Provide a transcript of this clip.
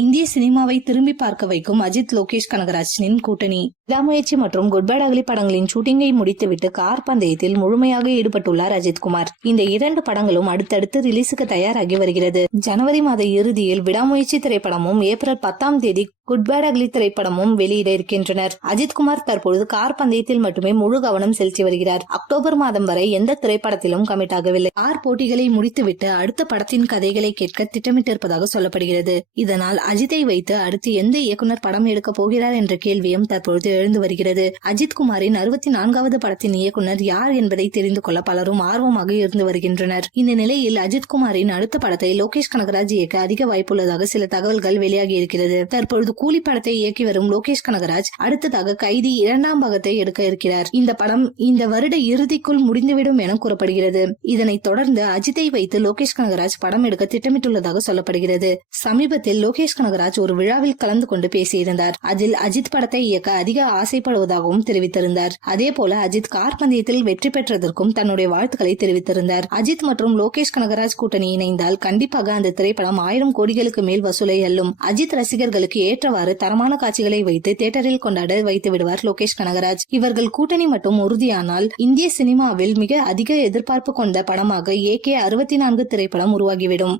இந்திய சினிமாவை திரும்பி பார்க்க வைக்கும் அஜித் லோகேஷ் கனகராஜின் கூட்டணி. விடாமுயற்சி மற்றும் குட் பேட் அக்லி படங்களின் ஷூட்டிங்கை முடித்துவிட்டு கார் பந்தயத்தில் முழுமையாக ஈடுபட்டுள்ளார் அஜித்குமார். இந்த 2 படங்களும் அடுத்தடுத்து ரிலீஸுக்கு தயாராகி வருகிறது. ஜனவரி மாத இறுதியில் விடாமுயற்சி திரைப்படமும் ஏப்ரல் 10ஆம் தேதி குட் பேட் அக்லி திரைப்படமும் வெளியிட இருக்கின்றனர். அஜித்குமார் தற்பொழுது கார் பந்தயத்தில் மட்டுமே முழு கவனம் செலுத்தி வருகிறார். அக்டோபர் மாதம் வரை எந்த திரைப்படத்திலும் கமிட் ஆகவில்லை. கார் போட்டிகளை முடித்துவிட்டு அடுத்த படத்தின் கதைகளை கேட்க திட்டமிட்டிருப்பதாக சொல்லப்படுகிறது. இதனால் அஜித்தை வைத்து அடுத்து எந்த இயக்குனர் படம் எடுக்க போகிறார் என்ற கேள்வியும் தற்பொழுது எழுந்து வருகிறது. அஜித்குமாரின் 64வது படத்தின் இயக்குனர் யார் என்பதை தெரிந்து கொள்ள பலரும் ஆர்வமாக இருந்து வருகின்றனர். இந்த நிலையில் அஜித்குமாரின் அடுத்த படத்தை லோகேஷ் கனகராஜ் இயக்க அதிக வாய்ப்புள்ளதாக சில தகவல்கள் வெளியாகி இருக்கிறது. தற்பொழுது கூலி படத்தை இயக்கி வரும் லோகேஷ் கனகராஜ் அடுத்ததாக கைதி 2ஆம் பாகத்தை எடுக்க இருக்கிறார். இந்த படம் இந்த வருட இறுதிக்குள் முடிந்துவிடும் என கூறப்படுகிறது. இதனைத் தொடர்ந்து அஜித்தை வைத்து லோகேஷ் கனகராஜ் படம் எடுக்க திட்டமிட்டுள்ளதாக சொல்லப்படுகிறது. சமீபத்தில் லோகேஷ் கனகராஜ் ஒரு விழாவில் கலந்து கொண்டு பேசியிருந்தார். அதில் அஜித் படத்தை இயக்க அதிக ஆசைப்படுவதாகவும் தெரிவித்திருந்தார். அதே போல அஜித் கார் பந்தயத்தில் வெற்றி பெற்றதற்கும் தன்னுடைய வாழ்த்துக்களை தெரிவித்திருந்தார். அஜித் மற்றும் லோகேஷ் கனகராஜ் கூட்டணி இணைந்தால் கண்டிப்பாக அந்த திரைப்படம் 1000 கோடிகளுக்கு மேல் வசூலை அள்ளும். அஜித் ரசிகர்களுக்கு ஏற்றவாறு தரமான காட்சிகளை வைத்து தியேட்டரில் கொண்டாட வைத்து விடுவார் லோகேஷ் கனகராஜ். இவர்கள் கூட்டணி மட்டும் உறுதியானால் இந்திய சினிமாவில் மிக அதிக எதிர்பார்ப்பு கொண்ட படமாக AK 64 திரைப்படம் உருவாகிவிடும்.